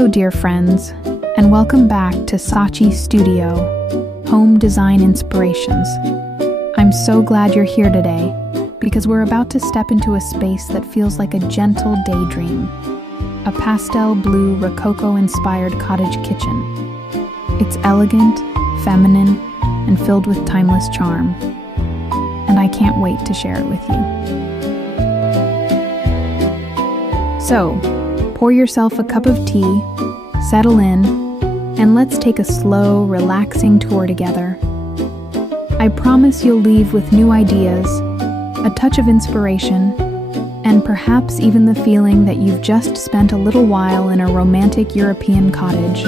Hello, dear friends, and welcome back to Sachi Studio, Home Design Inspirations. I'm so glad you're here today, because we're about to step into a space that feels like a gentle daydream, a pastel blue Rococo-inspired cottage kitchen. It's elegant, feminine, and filled with timeless charm, and I can't wait to share it with you. So, pour yourself a cup of tea, settle in, and let's take a slow, relaxing tour together. I promise you'll leave with new ideas, a touch of inspiration, and perhaps even the feeling that you've just spent a little while in a romantic European cottage.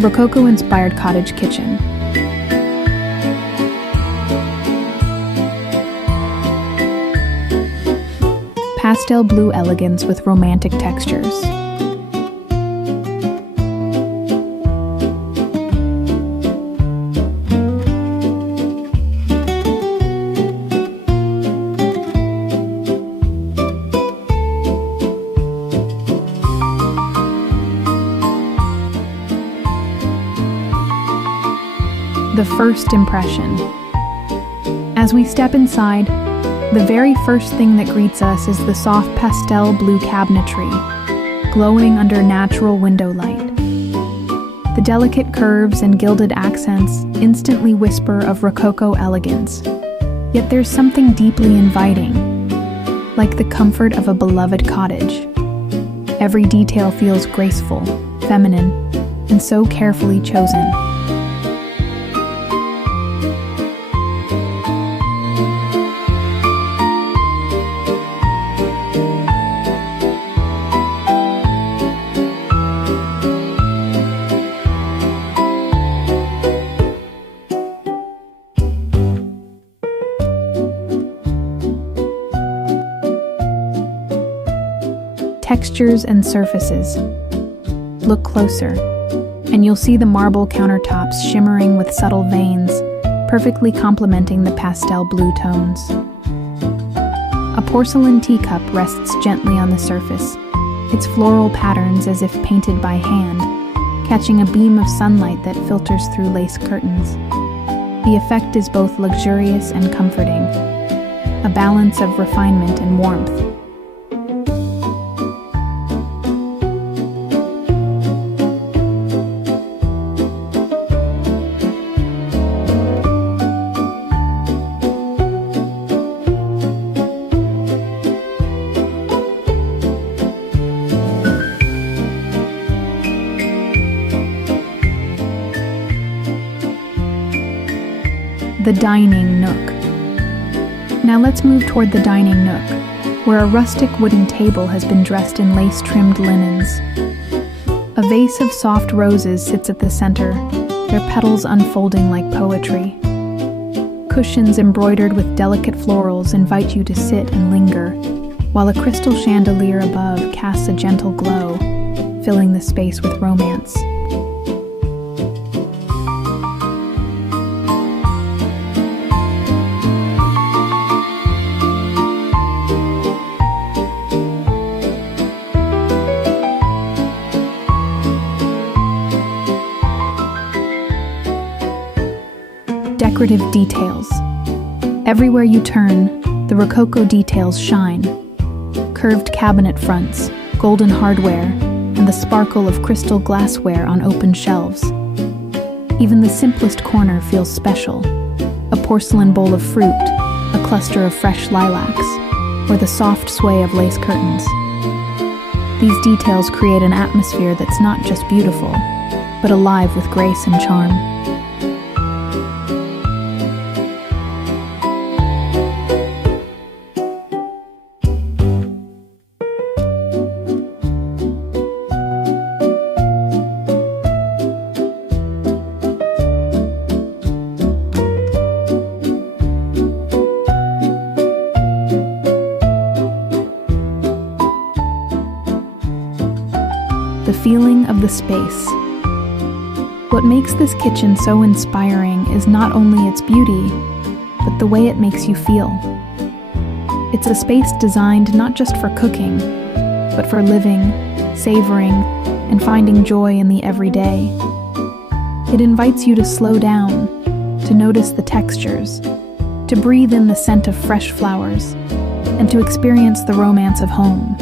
Rococo-inspired cottage kitchen. Pastel blue elegance with romantic textures. The first impression. As we step inside, the very first thing that greets us is the soft pastel blue cabinetry, glowing under natural window light. The delicate curves and gilded accents instantly whisper of Rococo elegance, yet there's something deeply inviting, like the comfort of a beloved cottage. Every detail feels graceful, feminine, and so carefully chosen. Textures and surfaces. Look closer, and you'll see the marble countertops shimmering with subtle veins, perfectly complementing the pastel blue tones. A porcelain teacup rests gently on the surface, its floral patterns as if painted by hand, catching a beam of sunlight that filters through lace curtains. The effect is both luxurious and comforting, a balance of refinement and warmth. The dining nook. Now let's move toward the dining nook, where a rustic wooden table has been dressed in lace-trimmed linens. A vase of soft roses sits at the center, their petals unfolding like poetry. Cushions embroidered with delicate florals invite you to sit and linger, while a crystal chandelier above casts a gentle glow, filling the space with romance. Decorative details. Everywhere you turn, the Rococo details shine. Curved cabinet fronts, golden hardware, and the sparkle of crystal glassware on open shelves. Even the simplest corner feels special. A porcelain bowl of fruit, a cluster of fresh lilacs, or the soft sway of lace curtains. These details create an atmosphere that's not just beautiful, but alive with grace and charm. The feeling of the space. What makes this kitchen so inspiring is not only its beauty, but the way it makes you feel. It's a space designed not just for cooking, but for living, savoring, and finding joy in the everyday. It invites you to slow down, to notice the textures, to breathe in the scent of fresh flowers, and to experience the romance of home.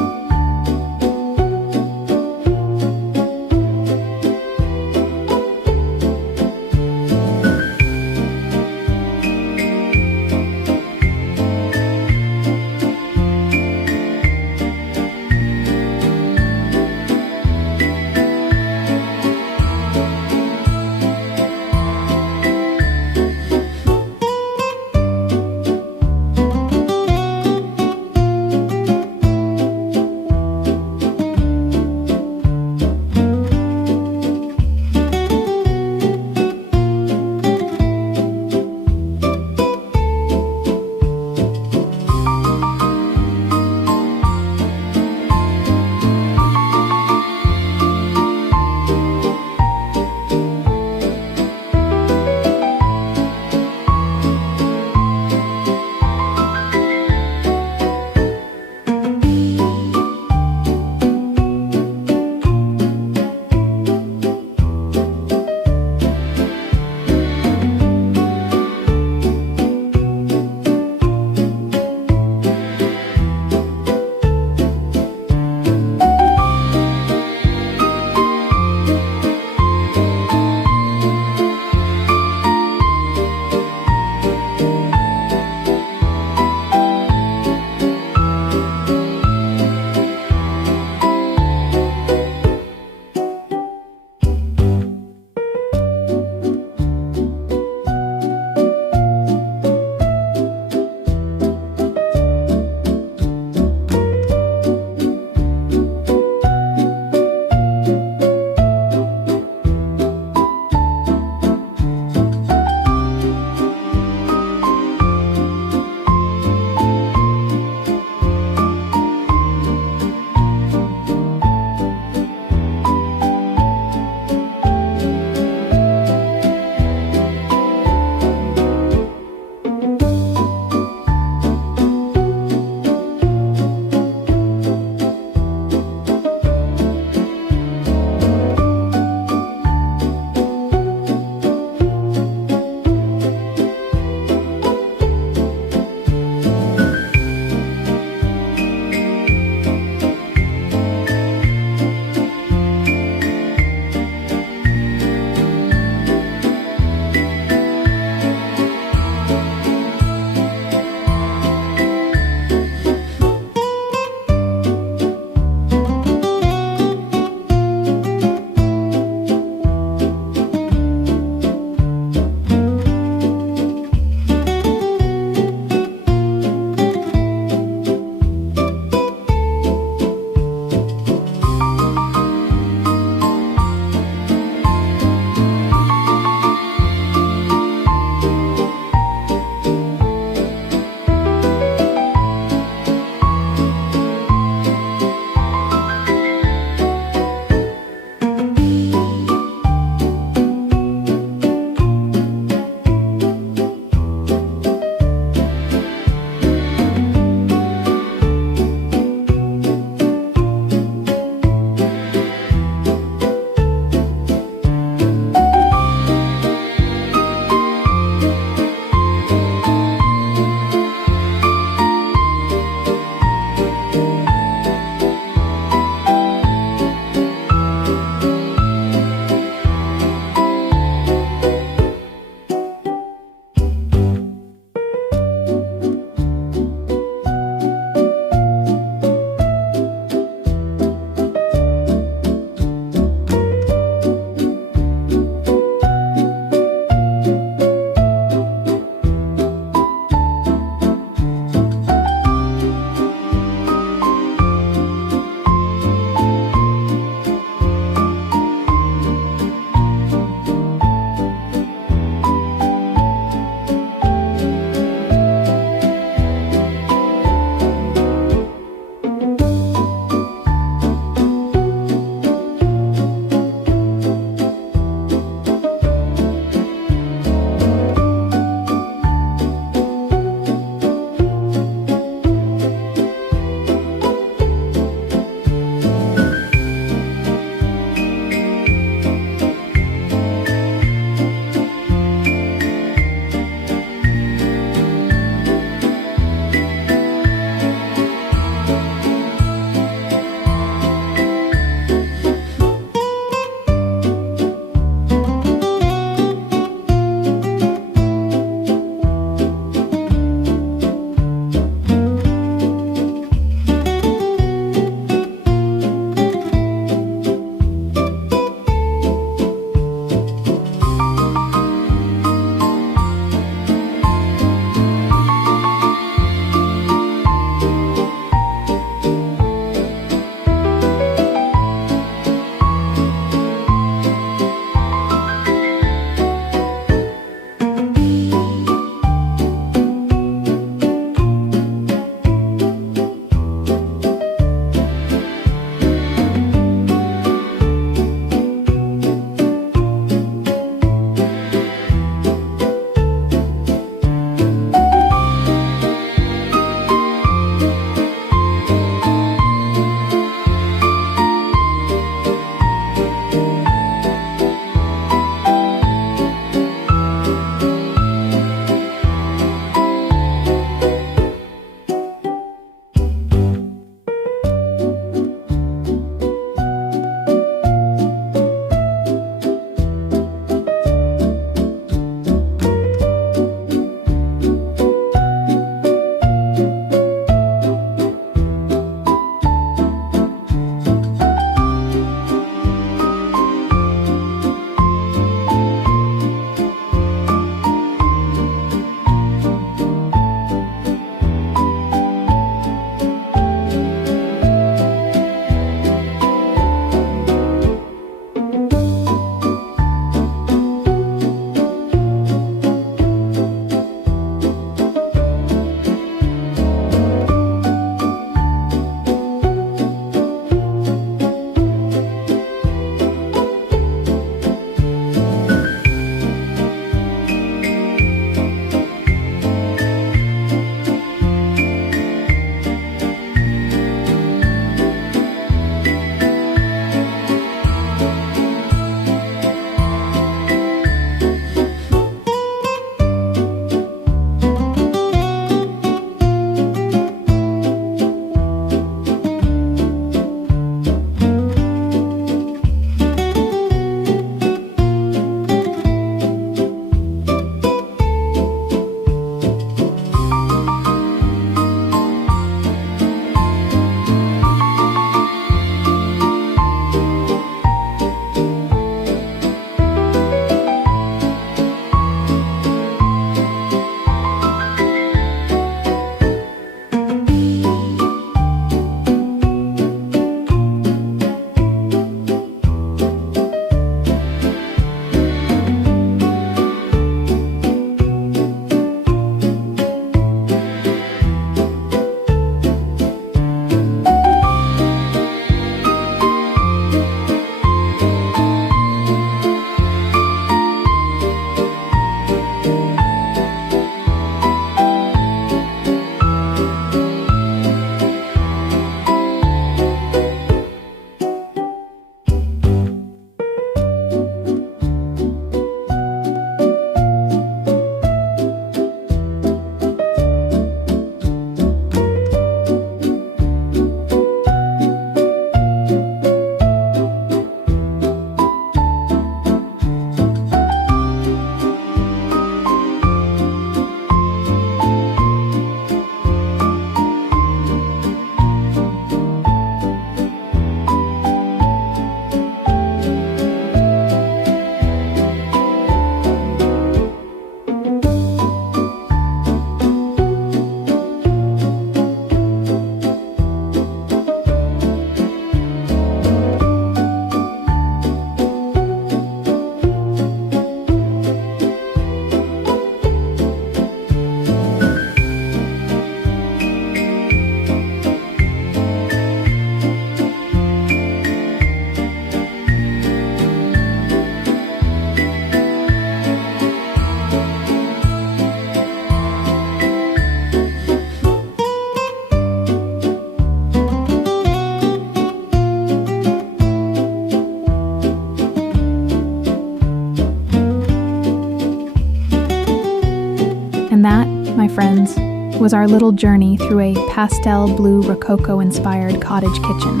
friends, was our little journey through a pastel blue Rococo-inspired cottage kitchen.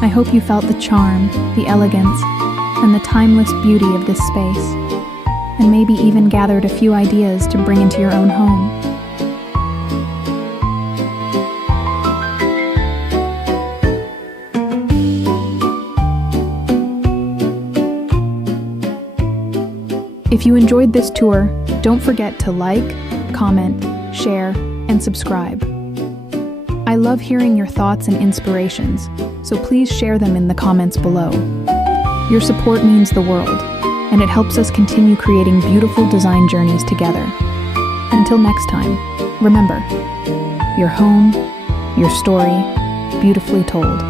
I hope you felt the charm, the elegance, and the timeless beauty of this space, and maybe even gathered a few ideas to bring into your own home. If you enjoyed this tour, don't forget to like, comment, share, and subscribe. I love hearing your thoughts and inspirations, so please share them in the comments below. Your support means the world, and it helps us continue creating beautiful design journeys together. Until next time, remember, your home, your story, beautifully told.